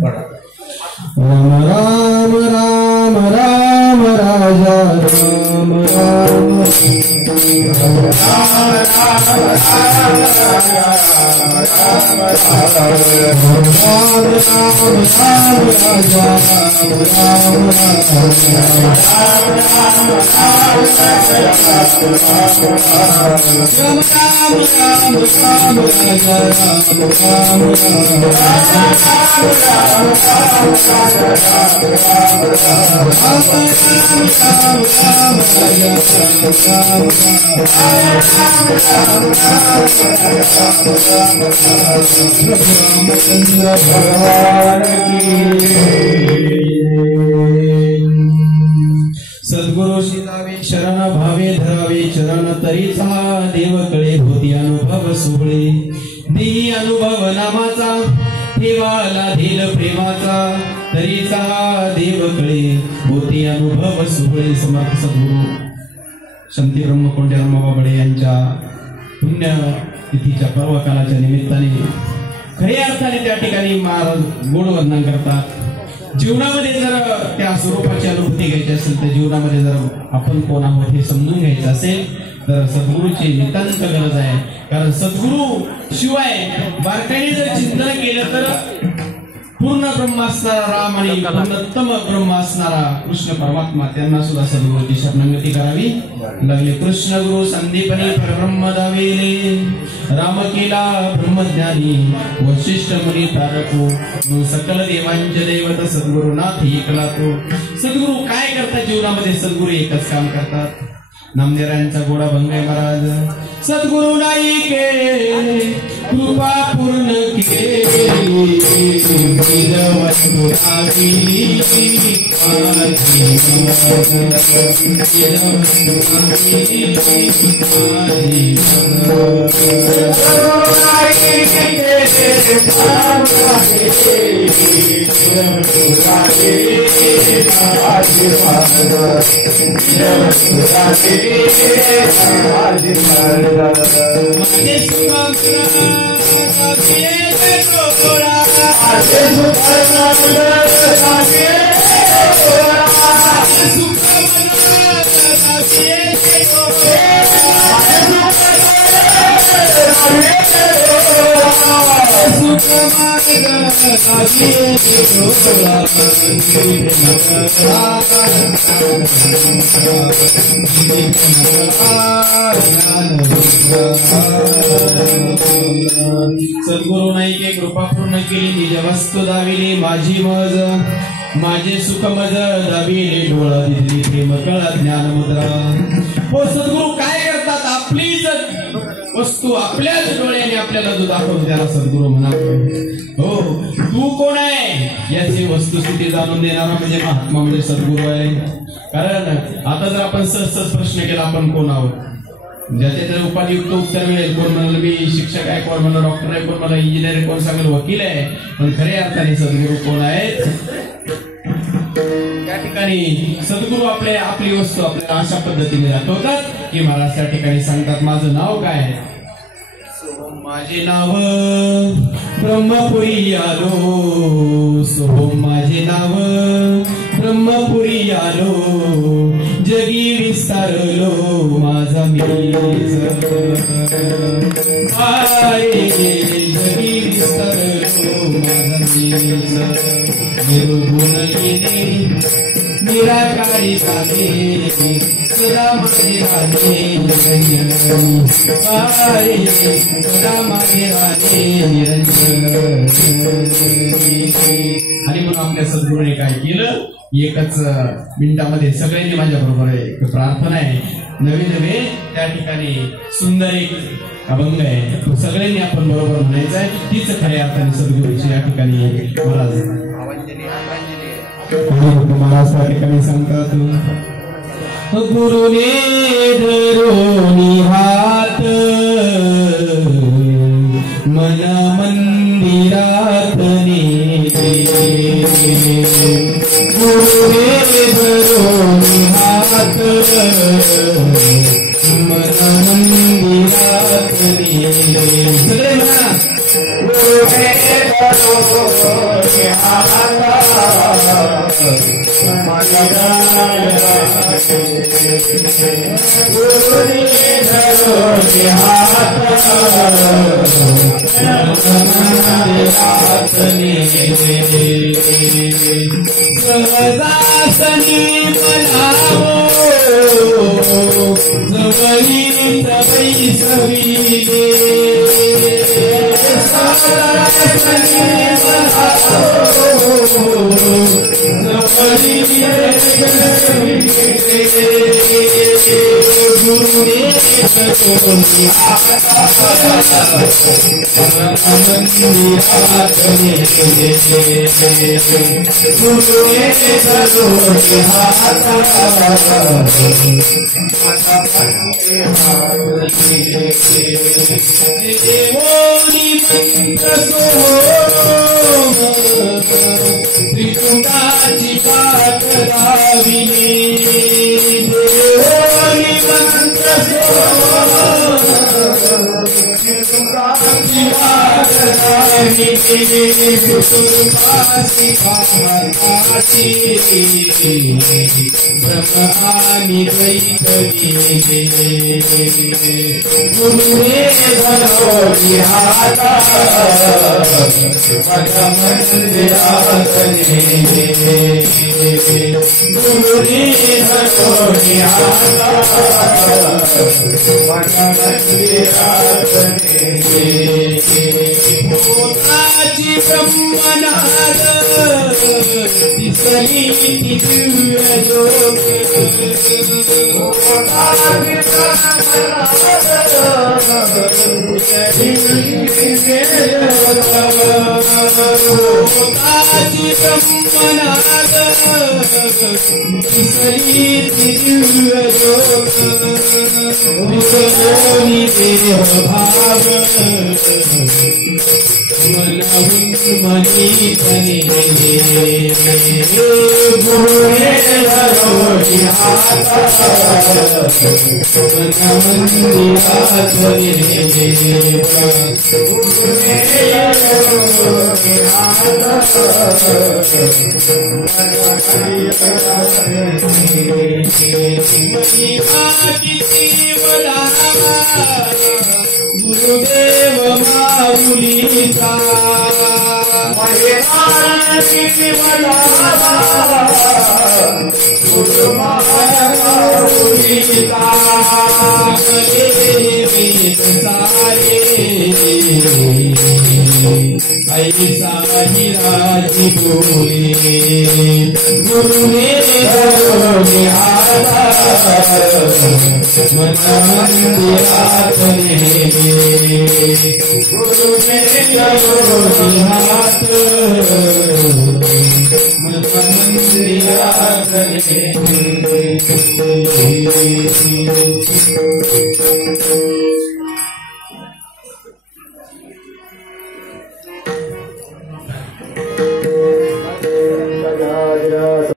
राम राम राम राम राजा राम राम सद्गुरु शिलावे शरण भावे धरावे चरण तरीचा देव कळे होती अनुभव सोहळे देही अनुभव नामाचा ठेवाला धील प्रेमाचा तरीचा देव कळे होती अनुभव सोहळे. समर्थ सद्गुरु शांती ब्रह्मकोंड्या रमाबाबडे यांच्या पुण्यतिथीच्या पर्वकालाच्या निमित्ताने खऱ्या अर्थाने त्या ठिकाणी महाराज गोड वर्णन करतात. जीवनामध्ये जर त्या स्वरूपाची अनुभूती घ्यायची असेल तर जीवनामध्ये जर आपण कोण आहोत हे समजून घ्यायचं असेल तर सद्गुरूची नितांत गरज आहे. कारण सद्गुरू शिवाय बारकाईने जर चिंतन केलं तर पूर्ण ब्रह्म असणारा राम आणि पूर्णतम ब्रह्म असणारा कृष्ण परमात्मा त्यांना सुद्धा सद्गुरूची शरणागती करावी लागली. कृष्ण गुरु संदीपनी परब्रह्म दाविले राम केला ब्रह्मज्ञानी वशिष्ठ मुनी तारको सकल देवांचे दैवत सद्गुरुनाथ एकला तो. सद्गुरू काय करतात जीवनामध्ये? सद्गुरू एकच काम करतात. नामदेवांचा गोडा भंगाई महाराज सद्गुरु नाही के कृपा पूर्ण केली सद्गुरु नाही के कृपा पूर्ण केली निज वस्तू दाविली माझी मज माझे सुख मज दाविले डोळा दिली प्रेम कळा ज्ञान मुद्रा. हो सद्गुरु काय करतात? आपलीच वस्तू आपल्याच डोळ्याने आपल्याला जो दाखवतो त्याला सद्गुरु म्हणा. हो तू कोण आहे याची वस्तुस्थिती जाणून देणारा म्हणजे महात्मा म्हणजे सद्गुरु आहे. कारण आता जर आपण सहज प्रश्न केला आपण कोण आहोत ज्याचे त्याला उपाधियुक्त उत्तर मिळेल. कोण म्हणाल मी शिक्षक आहे, कोण म्हणा डॉक्टर आहे, कोण मला इंजिनियर आहे, कोण सांगेल वकील आहे. पण खऱ्या अर्थाने सद्गुरु कोण आहेत? त्या ठिकाणी सद्गुरु आपली वस्तू आपल्याला अशा पद्धतीने दाखवतात की महाराज त्या ठिकाणी सांगतात माझं नाव काय आहे? माझे नाव ब्रह्मपुरी आलो सोहम माझे नाव ब्रह्मपुरी आलो जगी विस्तारलो माझा मीच जगी विस्तारलो माझा मीच निर्गुण निराकारी झाले सदा माझे राणे निरंजन सदा माझे राणे निरंजन. आणि म्हणून आपल्या सद्गुरूने काय केलं? एकच मिनिटामध्ये सगळ्यांनी माझ्या बरोबर एक प्रार्थना आहे. नवे नवे त्या ठिकाणी सुंदर एक अभंग आहे. सगळ्यांनी आपण बरोबर म्हणायचं आहे. तीच खऱ्या अर्थाने सद्गुरूची या ठिकाणी महाराज महाराज त्या ठिकाणी सांगतात गुरुने धरोनी हात मन मंदिरात नेले गुरुने धरोनी हात मन मंदिरात नेले. सगळे म्हणा गुरुने धरोनी हात सहजासनी मनावो जवळी सवई सविले सहजासनी मनावो जवळी त्रिकुटाची पाठ लाविली देवोनी मंत्र त्रिकुटाची पाठ लाविली कुटुंबाची पाहताची ब्रह्मानी द्वैतली गुरुने धरोनी हाता गुरुनी धरोनी हाता पोताची ब्रह्मनाद दिसली दिव्य ज्योत पोताची ब्रह्मनाद दिसली दिव्य ज्योत विसरोनी देह भाव मनी तनी गुरुने धरोनी हाता मंदिराचले गुरुने धरोनी हाता गुरुदेव माऊलीचा ऐसा हिराजी बोले गुरुने धरोनी हाता मन मंदिराचले गुरुने धरोनी हात मन मंदिराचले